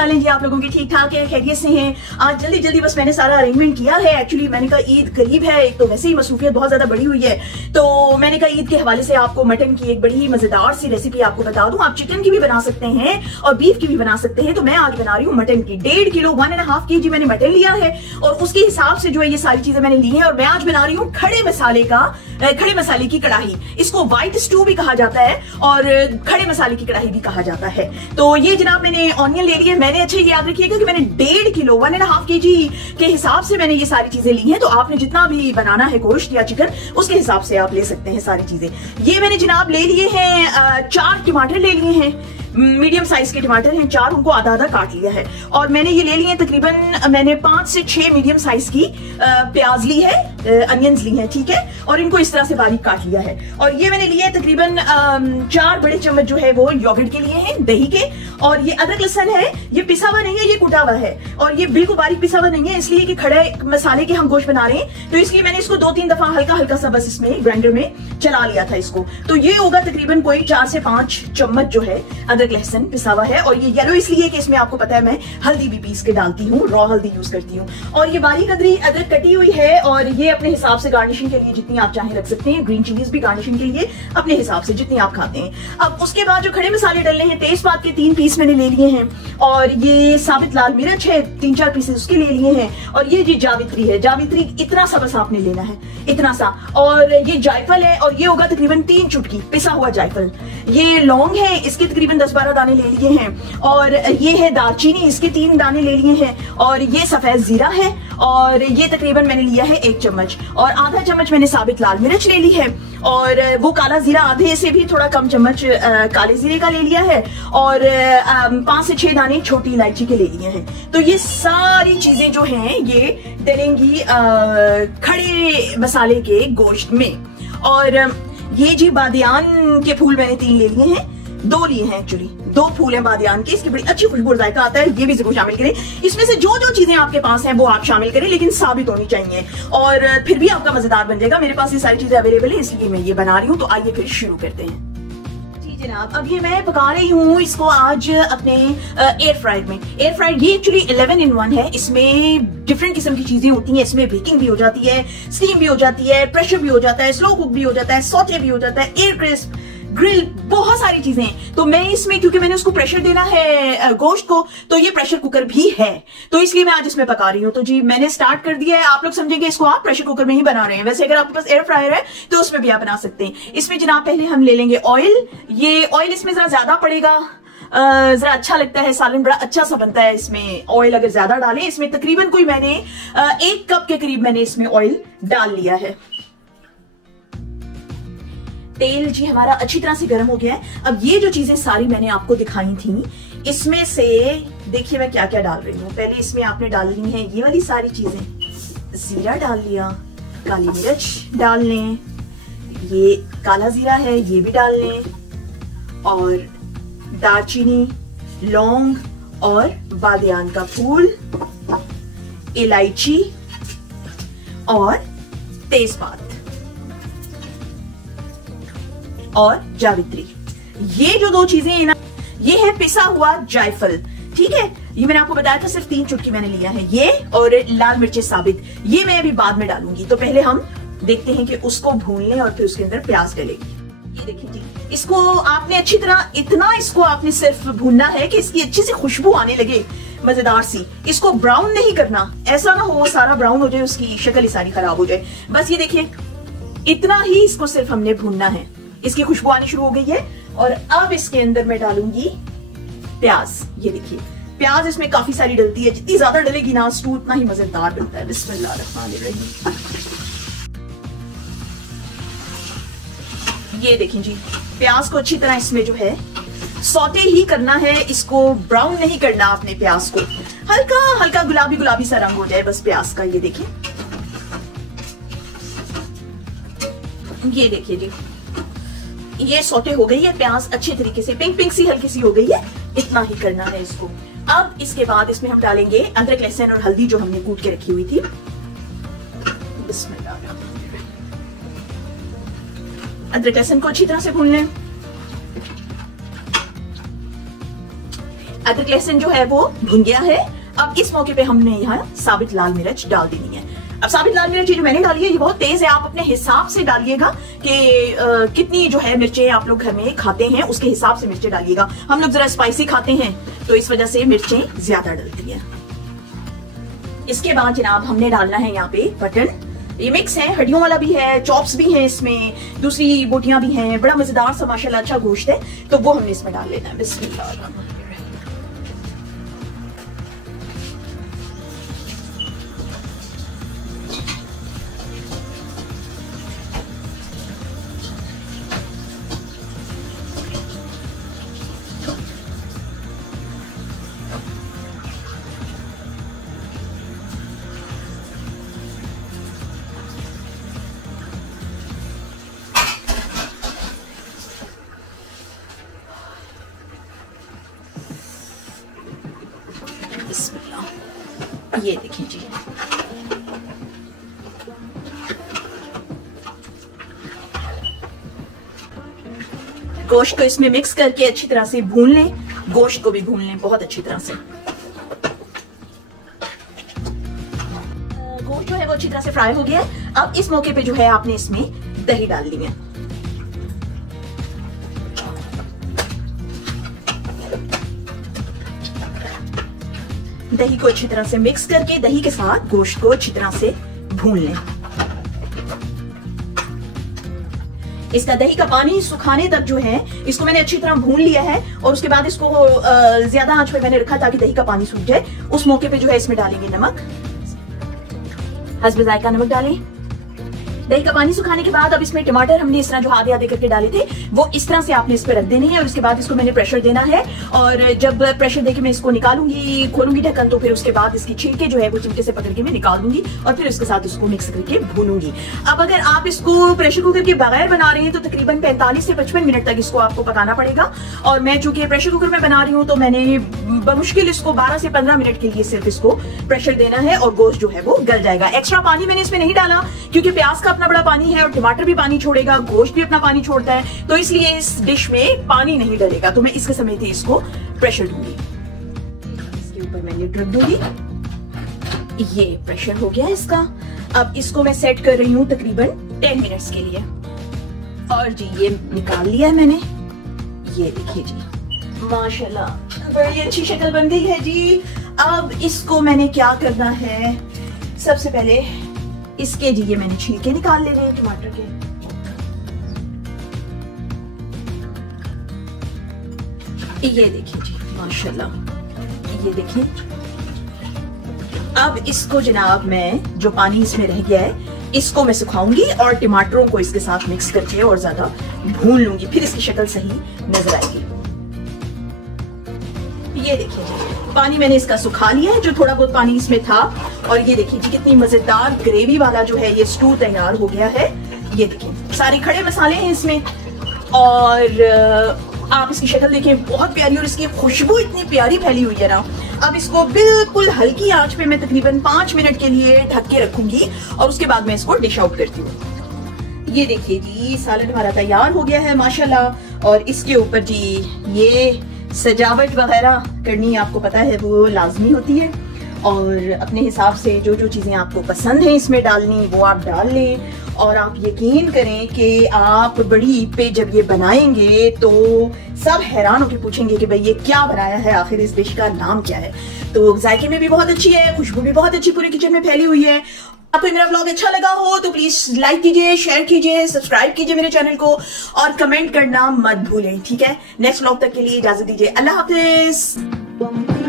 चाल है जी आप लोगों की? ठीक ठाक है, खैरियत से हैं? आज जल्दी जल्दी बस मैंने सारा अरेंजमेंट किया है। एक्चुअली मैंने कहा ईद करीब है, एक तो वैसे ही मसरूफियत बहुत ज्यादा बड़ी हुई है, तो मैंने कहा ईद के हवाले से आपको मटन की एक बड़ी ही मजेदार सी रेसिपी आपको बता दूं। आप चिकन की भी बना सकते हैं और बीफ की भी बना सकते हैं। तो मैं आज बना रही हूँ मटन की। 1.5 किलो 1.5 kg मैंने मटन लिया है और उसके हिसाब से जो है ये सारी चीजें मैंने ली है। और मैं आज बना रही हूँ खड़े मसाले की कढ़ाई। इसको व्हाइट स्टू भी कहा जाता है और खड़े मसाले की कढ़ाई भी कहा जाता है। तो ये जनाब मैंने ऑनियन ले लिया है। मैंने अच्छे याद रखिएगा कि मैंने 1.5 किलो 1.5 kg के हिसाब से मैंने ये सारी चीजें ली हैं। तो आपने जितना भी बनाना है गोश्त या चिकन उसके हिसाब से आप ले सकते हैं सारी चीजें। ये मैंने जनाब ले लिए हैं 4 टमाटर ले लिए हैं, मीडियम साइज के टमाटर हैं 4, उनको आधा आधा काट लिया है। और मैंने ये ले लिए तकरीबन मैंने 5 से 6 मीडियम साइज की प्याज ली है, अनियंस ली हैं, ठीक है। और इनको इस तरह से बारीक काट लिया है। और ये मैंने लिए तकरीबन 4 बड़े चम्मच जो है वो योगर्ट के लिए हैं, दही के। और ये अदरक लहसुन है, ये पिसा हुआ नहीं है, ये कुटा हुआ है। और ये बिल्कुल बारीक पिसा हुआ नहीं है, इसलिए कि खड़े मसाले के हम गोश्त बना रहे हैं, तो इसलिए मैंने इसको 2-3 दफा हल्का हल्का सा बस इसमें ग्राइंडर में चला लिया था इसको। तो ये होगा तकरीबन कोई 4 से 5 चम्मच जो है अदरक लहसुन पिसा हुआ है। और ये येलो इसलिए कि इसमें आपको पता है मैं हल्दी भी पीस के डालती हूँ, रॉ हल्दी यूज करती हूँ। और ये बारीक अदरक कटी हुई है। और ये अपने हिसाब से गार्निशिंग के लिए जितनी आप चाहें रख सकते हैं। ग्रीन चिलीज भी गार्निशिंग के लिए अपने हिसाब से जितनी आप खाते हैं। अब उसके बाद जो खड़े मसाले डलने हैं, तेजपात के 3 पीस मैंने ले लिए हैं। और ये साबित लाल मिर्च है 3-4 पीसेस उसके ले लिए हैं। और ये जी जावित्री है, जावित्री इतना सा बस आपने लेना है, इतना सा। और ये जायफल है और ये होगा तकरीबन 3 चुटकी पिसा हुआ जायफल। ये लौंग है, इसके तकरीबन 10-12 दाने ले लिए हैं। और ये है दालचीनी, इसके 3 दाने ले लिए हैं। और ये सफेद जीरा है और ये तकरीबन मैंने लिया है 1 चम्मच। और आधा चम्मच मैंने साबित लाल मिर्च ले ली है। और वो काला जीरा आधे से भी थोड़ा कम चम्मच काले जीरे का ले लिया है। और 5 से 6 दाने छोटी इलायची के ले लिए हैं। तो ये सारी चीजें जो हैं ये डलेंगी खड़े मसाले के गोश्त में। और ये जी बादियान के फूल मैंने 3 ले लिए हैं, 2 लिए हैं एक्चुअली, 2 फूल हैं बादियान के। इसकी बड़ी अच्छी खुशबू जायका आता है, ये भी जरूर शामिल करें। इसमें से जो जो चीजें आपके पास हैं वो आप शामिल करें, लेकिन साबित होनी चाहिए और फिर भी आपका मजेदार बन जाएगा। मेरे पास ये सारी चीजें अवेलेबल है इसलिए मैं ये बना रही हूँ। तो आइए फिर शुरू करते हैं। जी जनाब, अब ये मैं पका रही हूँ इसको आज अपने एयर फ्रायर में। एयर फ्रायर ये एक्चुअली 11 in 1 है। इसमें डिफरेंट किस्म की चीजें होती हैं। इसमें बेकिंग भी हो जाती है, स्टीम भी हो जाती है, प्रेशर भी हो जाता है, स्लो कुक भी हो जाता है, सौटे भी हो जाता है, एयर क्रिस्प, ग्रिल, बहुत सारी चीजें हैं। तो मैं इसमें क्योंकि मैंने उसको प्रेशर देना है गोश्त को, तो ये प्रेशर कुकर भी है, तो इसलिए मैं आज इसमें पका रही हूँ। तो जी मैंने स्टार्ट कर दिया है। आप लोग समझेंगे इसको आप प्रेशर कुकर में ही बना रहे हैं। वैसे अगर आपके पास एयर फ्रायर है तो उसमें भी आप बना सकते हैं। इसमें जनाब पहले हम ले लेंगे ऑयल। ये ऑयल इसमें जरा ज्यादा पड़ेगा, जरा अच्छा लगता है, सालन बड़ा अच्छा सा बनता है इसमें ऑयल अगर ज्यादा डालें। इसमें तकरीबन कोई मैंने 1 कप के करीब मैंने इसमें ऑयल डाल लिया है। तेल जी हमारा अच्छी तरह से गर्म हो गया है। अब ये जो चीजें सारी मैंने आपको दिखाई थी, इसमें से देखिए मैं क्या क्या डाल रही हूँ। पहले इसमें आपने डालनी है ये वाली सारी चीजें। जीरा डाल लिया, काली मिर्च डाल लें, ये काला जीरा है ये भी डाल लें, और दालचीनी, लौंग और बादियान का फूल, इलायची और तेजपात और जावित्री। ये जो 2 चीजें हैं ना, ये है पिसा हुआ जायफल, ठीक है। ये मैंने आपको बताया था सिर्फ 3 चुटकी मैंने लिया है, ये और लाल मिर्चें साबित, ये मैं अभी बाद में डालूंगी। तो पहले हम देखते हैं कि उसको भून लें और फिर उसके अंदर प्याज डलेगी। ये देखिए जी, इसको आपने अच्छी तरह इतना इसको आपने सिर्फ भूनना है कि इसकी अच्छी सी खुशबू आने लगे मजेदार सी। इसको ब्राउन नहीं करना, ऐसा ना हो सारा ब्राउन हो जाए, उसकी शक्ल ही सारी खराब हो जाए। बस ये देखिए इतना ही इसको सिर्फ हमने भूनना है। इसकी खुशबू आनी शुरू हो गई है। और अब इसके अंदर मैं डालूंगी प्याज। ये देखिए प्याज इसमें काफी सारी डलती है, जितनी ज्यादा डलेगी ना स्टू उतना ही मजेदार बनता है। बिस्मिल्लाहिर्रहमानिर्रहीम। ये देखिए जी, प्याज को अच्छी तरह इसमें जो है सौते ही करना है, इसको ब्राउन नहीं करना आपने। प्याज को हल्का हल्का गुलाबी गुलाबी सा रंग हो जाए बस प्याज का। ये देखिए, ये देखिए जी, ये सौटे हो गई है प्याज अच्छे तरीके से, पिंक पिंक सी हल्की सी हो गई है। इतना ही करना है इसको। अब इसके बाद इसमें हम डालेंगे अदरक लहसुन और हल्दी जो हमने कूट के रखी हुई थी। बिस्मिल्लाह। अदरक लहसुन को अच्छी तरह से भून लें। अदरक लहसुन जो है वो भुन गया है। अब इस मौके पे हमने यहाँ साबित लाल मिर्च डाल देनी है। अब साबित लाल मिर्च जो मैंने डाली है ये बहुत तेज है, आप अपने हिसाब से डालिएगा कि कितनी जो है मिर्चें आप लोग घर में खाते हैं उसके हिसाब से मिर्चें डालिएगा। हम लोग जरा स्पाइसी खाते हैं तो इस वजह से मिर्चें ज्यादा डलती है। इसके बाद जनाब हमने डालना है यहाँ पे मटन। ये मिक्स है, हड्डियों वाला भी है, चॉप्स भी हैं इसमें, दूसरी बोटियां भी हैं, बड़ा मजेदार सा माशाल्लाह अच्छा गोश्त है, तो वो हमने इसमें डाल लेना है। बिस्मिल्लाह। ये देखिए जी, गोश्त को इसमें मिक्स करके अच्छी तरह से भून लें, गोश्त को भी भून लें बहुत अच्छी तरह से। गोश्त जो है वो अच्छी तरह से फ्राई हो गया है। अब इस मौके पे जो है आपने इसमें दही डालनी है। दही को अच्छी तरह से मिक्स करके दही के साथ गोश्त को अच्छी तरह से भून लें। इसका दही का पानी सुखाने तक जो है इसको मैंने अच्छी तरह भून लिया है और उसके बाद इसको ज्यादा आंच पे मैंने रखा ताकि दही का पानी सूख जाए। उस मौके पे जो है इसमें डालेंगे नमक, हस्बे जायका नमक डालें। दही का पानी सुखाने के बाद अब इसमें टमाटर हमने इस तरह जो आधे आधे करके डाले थे वो इस तरह से आपने इस पे रख देने हैं और उसके बाद इसको मैंने प्रेशर देना है। और जब प्रेशर देके मैं इसको निकालूंगी, खोलूंगी ढक्कन, तो फिर उसके बाद इसकी छिलके जो है वो चिमटे से पकड़ के मैं निकाल दूंगी और फिर उसके साथ इसको मिक्स करके भूनूंगी। अब अगर आप इसको प्रेशर कुकर के बगैर बना रहे हैं तो तकरीबन 45 से 55 मिनट तक इसको आपको पकाना पड़ेगा। और मैं चूंकि प्रेशर कुकर में बना रही हूँ तो मैंने बमुश्किल इसको 12 से 15 मिनट के लिए सिर्फ इसको प्रेशर देना है और गोश्त जो है वो गल जाएगा। एक्स्ट्रा पानी मैंने इसमें नहीं डाला क्योंकि प्याज का अपना बड़ा पानी है और टमाटर भी पानी छोड़ेगा, गोश्त भी अपना पानी छोड़ता है, तो इसलिए इस डिश में पानी नहीं डलेगा। तो मैं इसके समेत ही इसको प्रेशर दूंगी। इसके ऊपर मैं लिड रख दूंगी। ये प्रेशर हो गया इसका। अब इसको मैं सेट कर रही हूँ तकरीबन 10 मिनट्स के लिए। और जी ये निकाल लिया है मैंने। ये देखिए जी माशाल्लाह बड़ी अच्छी शक्ल बन गई है जी। अब इसको मैंने क्या करना है, सबसे पहले इसके जी ये मैंने छिलके निकाल ले रहे हैं टमाटर के। ये देखिए जी माशाल्लाह, ये देखिए। अब इसको जनाब मैं जो पानी इसमें रह गया है इसको मैं सुखाऊंगी और टमाटरों को इसके साथ मिक्स करके और ज्यादा भून लूंगी, फिर इसकी शक्ल सही नजर आएगी। ये देखिए जी पानी मैंने इसका सुखा लिया है, जो थोड़ा बहुत पानी इसमें था। और ये देखिए जी कितनी मजेदार ग्रेवी वाला जो है ये स्टू तैयार हो गया है। ये देखिए सारे खड़े मसाले हैं इसमें और आप इसकी शक्ल देखें बहुत प्यारी और इसकी खुशबू इतनी प्यारी फैली हुई है ना। अब इसको बिल्कुल हल्की आंच पे मैं तकरीबन 5 मिनट के लिए ढक के रखूंगी और उसके बाद मैं इसको डिश आउट करती हूँ। ये देखिए जी सालन हमारा तैयार हो गया है माशाल्लाह। और इसके ऊपर जी ये सजावट वगैरह करनी आपको पता है वो लाजमी होती है और अपने हिसाब से जो जो चीजें आपको पसंद है इसमें डालनी वो आप डाल लें। और आप यकीन करें कि आप बड़ी ईद पे जब ये बनाएंगे तो सब हैरान होकर पूछेंगे कि भाई ये क्या बनाया है, आखिर इस डिश का नाम क्या है। तो जायके में भी बहुत अच्छी है, खुशबू भी बहुत अच्छी पूरे किचन में फैली हुई है। आपको मेरा व्लॉग अच्छा लगा हो तो प्लीज लाइक कीजिए, शेयर कीजिए, सब्सक्राइब कीजिए मेरे चैनल को और कमेंट करना मत भूलें। ठीक है, नेक्स्ट व्लॉग तक के लिए इजाजत दीजिए। अल्लाह हाफिज।